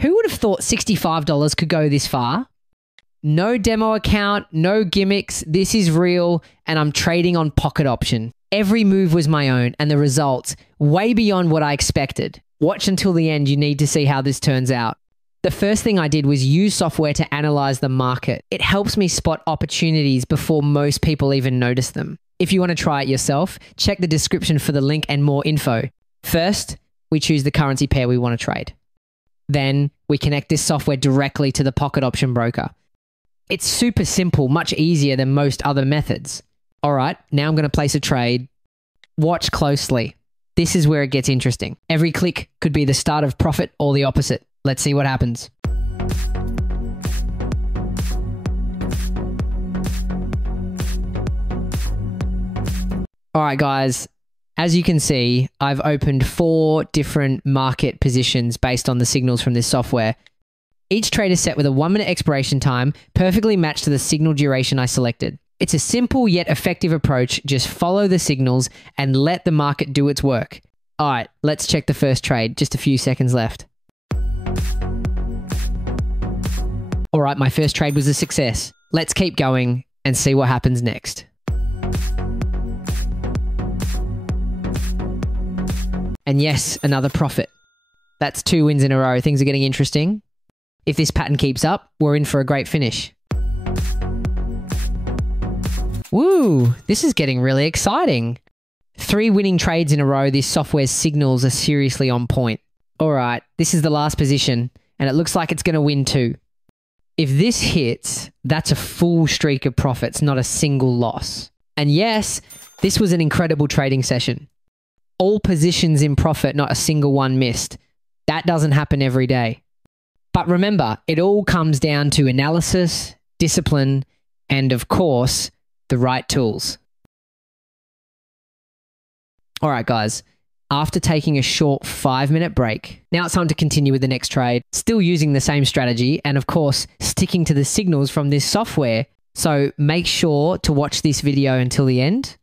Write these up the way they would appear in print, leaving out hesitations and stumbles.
Who would have thought $65 could go this far? No demo account, no gimmicks. This is real, and I'm trading on pocket option. Every move was my own, and the results way beyond what I expected. Watch until the end. You need to see how this turns out. The first thing I did was use software to analyze the market. It helps me spot opportunities before most people even notice them. If you want to try it yourself, check the description for the link and more info. First, we choose the currency pair we want to trade. Then we connect this software directly to the pocket option broker. It's super simple, much easier than most other methods. All right, now I'm going to place a trade. Watch closely. This is where it gets interesting. Every click could be the start of profit or the opposite. Let's see what happens. All right, guys. As you can see, I've opened 4 different market positions based on the signals from this software. Each trade is set with a 1-minute expiration time, perfectly matched to the signal duration I selected. It's a simple yet effective approach. Just follow the signals and let the market do its work. All right, let's check the first trade. Just a few seconds left. All right, my first trade was a success. Let's keep going and see what happens next. And yes, another profit. That's 2 wins in a row. Things are getting interesting. If this pattern keeps up, we're in for a great finish. Woo, this is getting really exciting. 3 winning trades in a row. This software's signals are seriously on point. All right, this is the last position, and it looks like it's going to win too. If this hits, that's a full streak of profits, not a single loss. And yes, this was an incredible trading session. All positions in profit, not a single one missed. That doesn't happen every day. But remember, it all comes down to analysis, discipline, and of course, the right tools. All right, guys. After taking a short 5-minute break, now it's time to continue with the next trade, still using the same strategy and of course, sticking to the signals from this software. So make sure to watch this video until the end,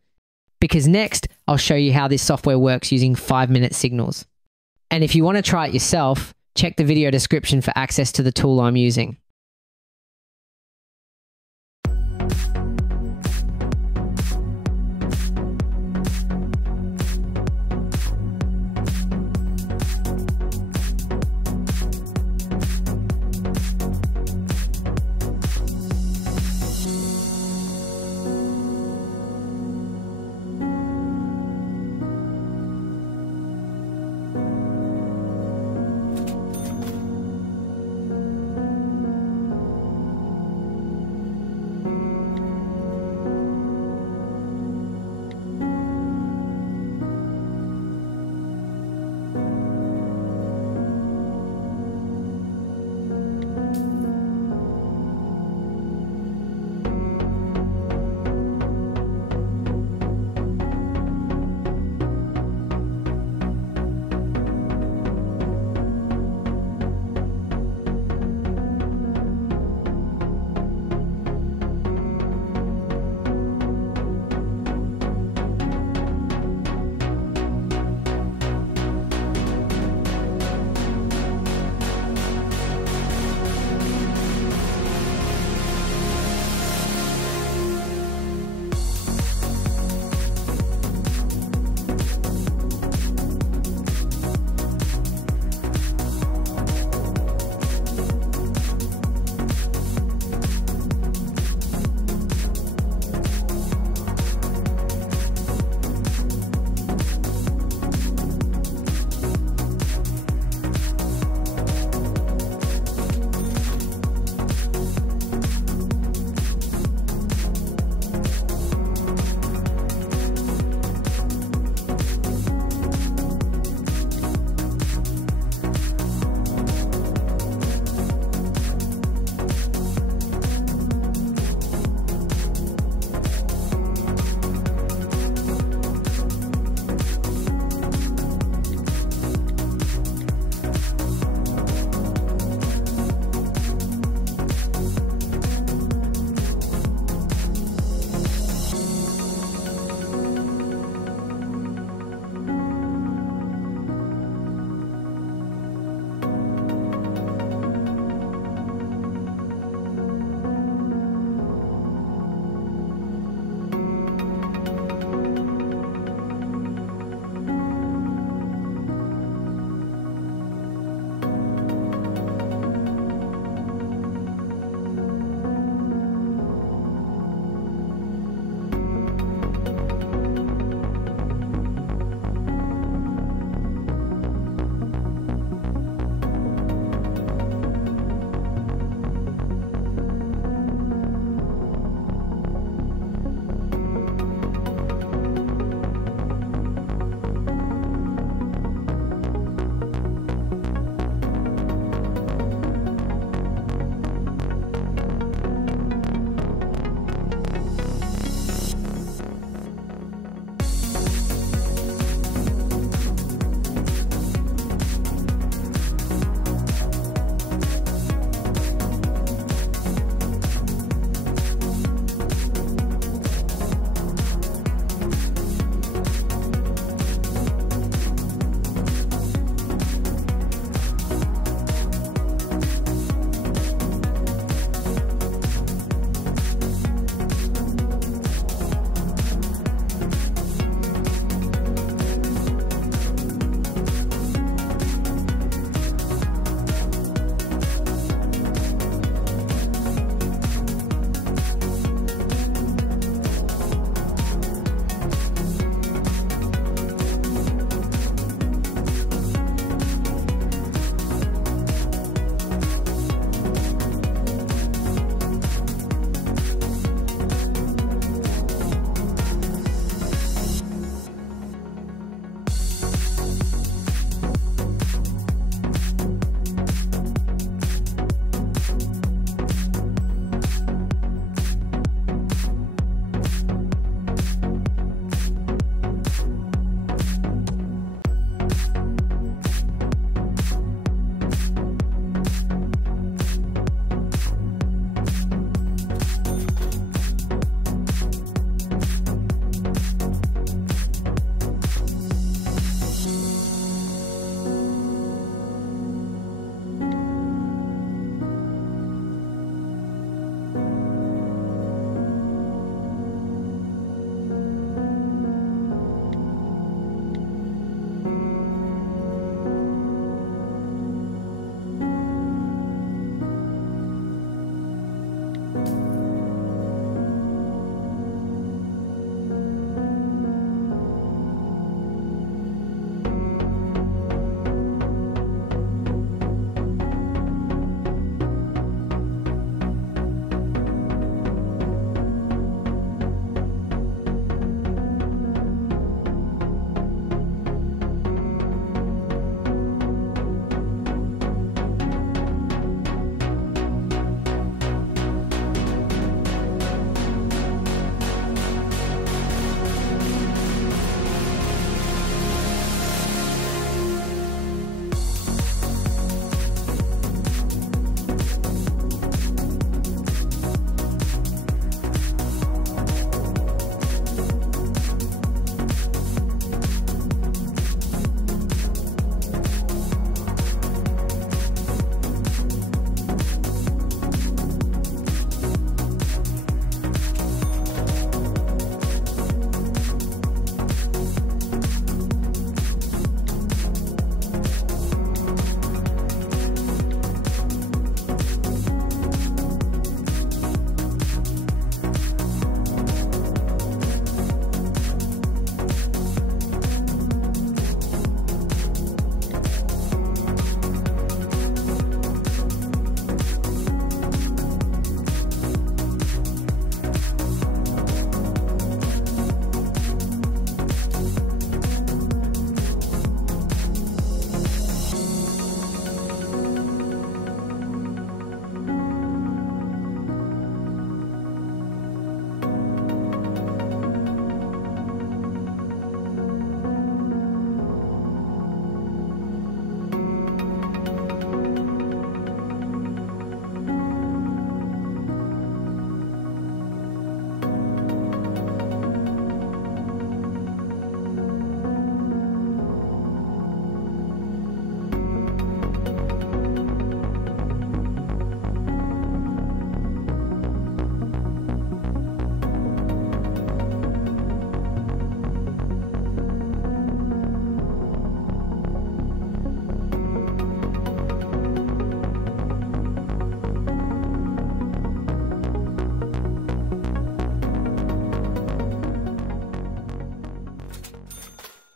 because next I'll show you how this software works using 5-minute signals. And if you want to try it yourself, check the video description for access to the tool I'm using.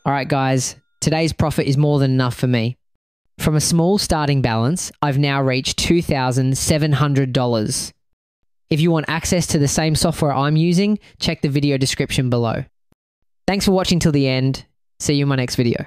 All right, guys, today's profit is more than enough for me. From a small starting balance, I've now reached $2,700. If you want access to the same software I'm using, check the video description below. Thanks for watching till the end. See you in my next video.